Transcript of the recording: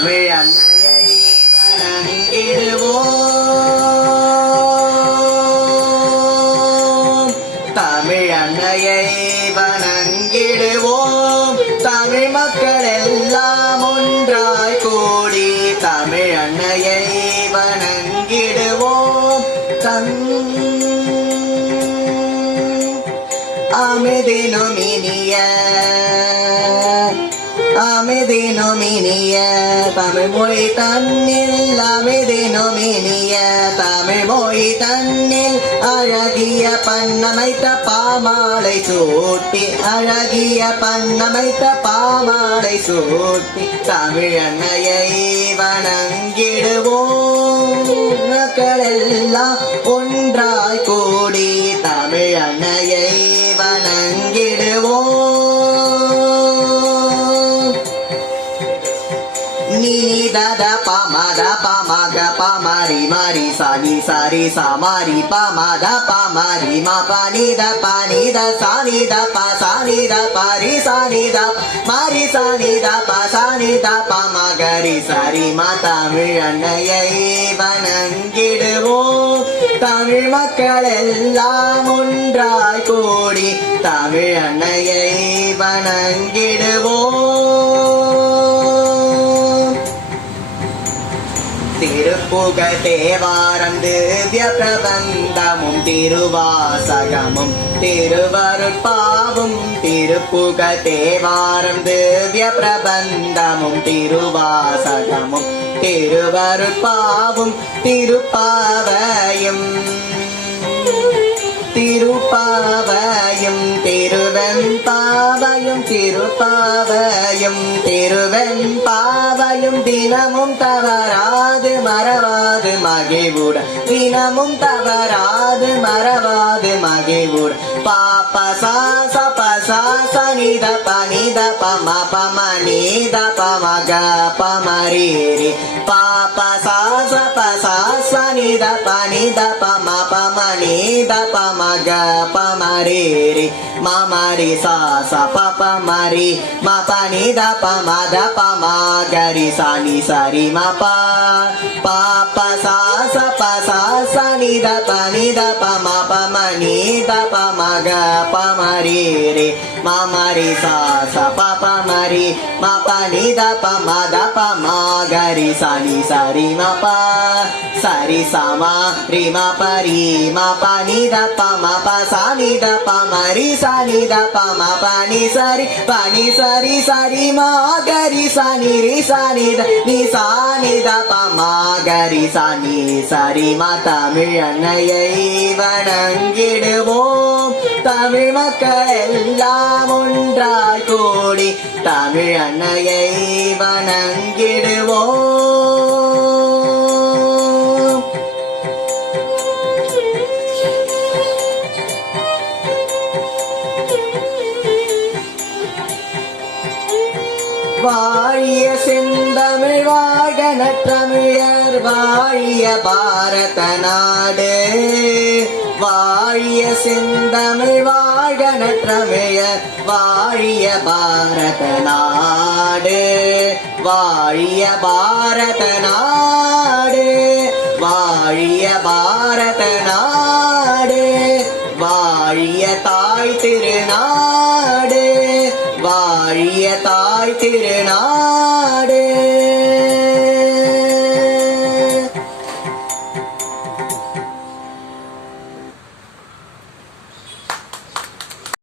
தமிழ் அன்னையை வணங்கிடுவோம், தமிழ் அன்னையை வணங்கிடுவோம். தமிழ் மக்கள் எல்லாம் ஒன்றாய் கூடி தமிழ் அன்னையை வணங்கிடுவோம். அமிதினும் இனிய அமிதினும் இனிய தமிழ் மொழி தன்னில், அமிதினும் இனிய தமிழ் மொழி தன்னில் அழகிய பண்ணமைத்த பாமாலை சூட்டி, அழகிய பண்ணமைத்த பாமாலை சூட்டி தமிழ் அன்னையை வணங்கிடுவோம். மக்கள் எல்லாம் ஒன்றாய் கூடி தமிழ் அன்னையை வணங்கிடுவோம். Ni da da pa ma ga pa ma ri sa ni sa ri sa ma ri pa ma ri ma pa ni da sa ni da pa ri sa ni da ma ri sa ni da pa ma ga ri sa ri ma Tamil அன்னையை வணங்கிடுவோம். தமிழ் மக்கள் எல்லாம் ஒன்றாய் கூடி தமிழ் அன்னையை வணங்கிடுவோம். திருப்புகழ் தேவாரம் திவ்ய பிரபந்தமும் திருவாசகமும் திருவருட்பாவும், திருப்புகழ் தேவாரம் திவ்ய பிரபந்தமும் திருவாசகமும் திருவருட்பாவும் திருப்பாவையும் திருப்பாவையும் திருவெம்பாவையும் திருப்பாவையும் திருவெம்பாவையும் தினமும் தவறாது மறவாது மகிழ்வுட, தினமும் தவறாது மறவாது மகிழ்வுட. பாப்ப சாச பசா சனித பனித பம பம நீத பமக பமரீரி, பாப்ப சாச பசா சனித பனித பம பம நீத பமக பமரீரி, மமரி சாச பப மரி மப நித பமத பம கரி சனி சரி மப, பாப்ப சாச பசா சனித பனித பம பம நீத பமக பமரீரி, மமரி சாச பப மரி மப நித பமத பம கரி சனி சரி மப, சரி சம ரி மப ரி மப நித பம பசா நித பமரி சனி த பம பனி சரி சரி மா கரி சனி ரி சனி த நி சனி த பம கரி சனி சரி மா தமிழ் அன்னையை வணங்கிடுவோம். தமிழ் மக்கள் எல்லாம் ஒன்றாய் கூடி தமிழ் அன்னையை வணங்கிடுவோம். வாழிய செந்தமிழ் வாழ்க நற்றமிழர், வாழிய பாரத நாடு, வாழிய செந்தமிழ் வாழ்க நற்றமிழர், வாழிய பாரத நாடு, வாழிய பாரத நாடு, வாழிய பாரத நாடு, வாழிய தாய் திருநாடு, வாழிய தாய் திருநாடு.